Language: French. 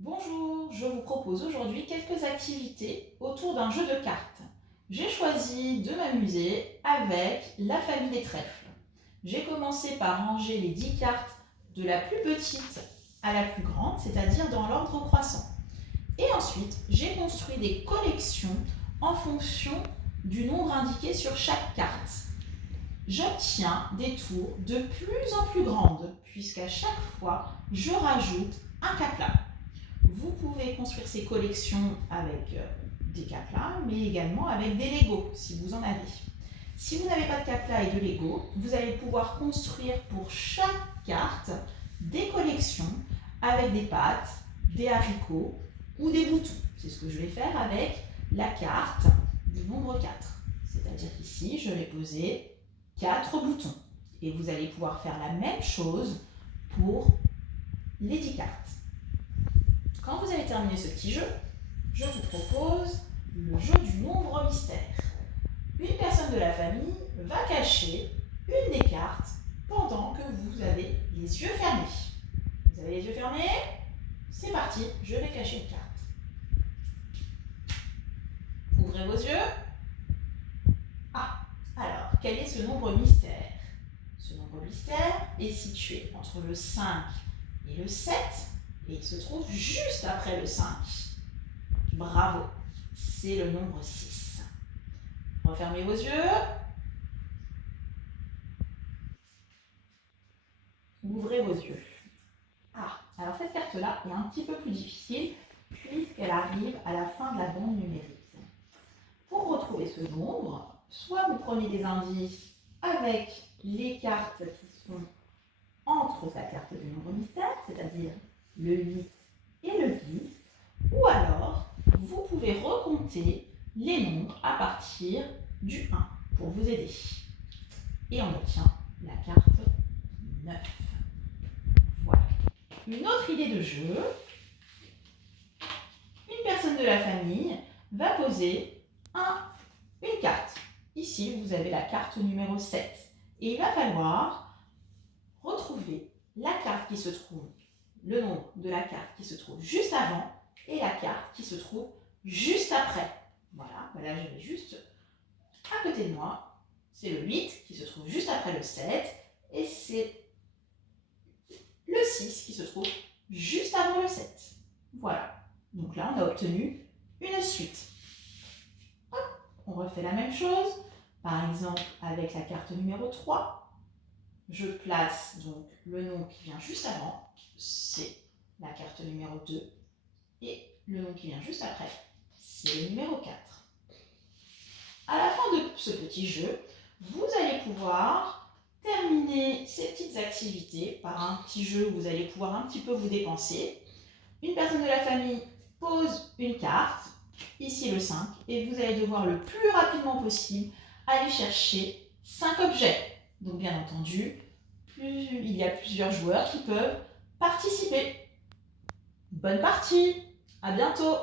Bonjour, je vous propose aujourd'hui quelques activités autour d'un jeu de cartes. J'ai choisi de m'amuser avec la famille des trèfles. J'ai commencé par ranger les 10 cartes de la plus petite à la plus grande, c'est-à-dire dans l'ordre croissant. Et ensuite, j'ai construit des collections en fonction du nombre indiqué sur chaque carte. J'obtiens des tours de plus en plus grandes, puisqu'à chaque fois, je rajoute un capla. Vous pouvez construire ces collections avec des caplas, mais également avec des Lego, si vous en avez. Si vous n'avez pas de caplas et de Lego, vous allez pouvoir construire pour chaque carte des collections avec des pâtes, des haricots ou des boutons. C'est ce que je vais faire avec la carte du nombre 4. C'est-à-dire qu'ici, je vais poser 4 boutons. Et vous allez pouvoir faire la même chose pour les 10 cartes. Quand vous avez terminé ce petit jeu, je vous propose le jeu du nombre mystère. Une personne de la famille va cacher une des cartes pendant que vous avez les yeux fermés. Vous avez les yeux fermés? C'est parti, je vais cacher une carte. Ouvrez vos yeux. Ah, alors, quel est ce nombre mystère? Ce nombre mystère est situé entre le 5 et le 7 et il se trouve juste après le 5. Bravo, c'est le nombre 6. Refermez vos yeux. Ouvrez vos yeux. Ah, alors cette carte-là est un petit peu plus difficile puisqu'elle arrive à la fin de la bande numérique. Pour retrouver ce nombre, soit vous prenez des indices avec les cartes qui sont entre la carte du nombre mystère, c'est-à-dire le 8 et le 10, ou alors vous pouvez recompter les nombres à partir du 1 pour vous aider. Et on obtient la carte 9. Voilà. Une autre idée de jeu, une personne de la famille va poser une carte. Ici, vous avez la carte numéro 7. Et il va falloir retrouver la carte qui se trouve, le nombre de la carte qui se trouve juste avant et la carte qui se trouve juste après. Voilà, je l'ai juste à côté de moi. C'est le 8 qui se trouve juste après le 7 et c'est le 6 qui se trouve juste avant le 7. Voilà. Donc là, on a obtenu une suite. Hop, on refait la même chose. Par exemple, avec la carte numéro 3, je place donc le nom qui vient juste avant, c'est la carte numéro 2. Et le nom qui vient juste après, c'est le numéro 4. À la fin de ce petit jeu, vous allez pouvoir terminer ces petites activités par un petit jeu où vous allez pouvoir un petit peu vous dépenser. Une personne de la famille pose une carte, ici le 5, et vous allez devoir le plus rapidement possible aller chercher 5 objets. Donc bien entendu, il y a plusieurs joueurs qui peuvent participer. Bonne partie, à bientôt!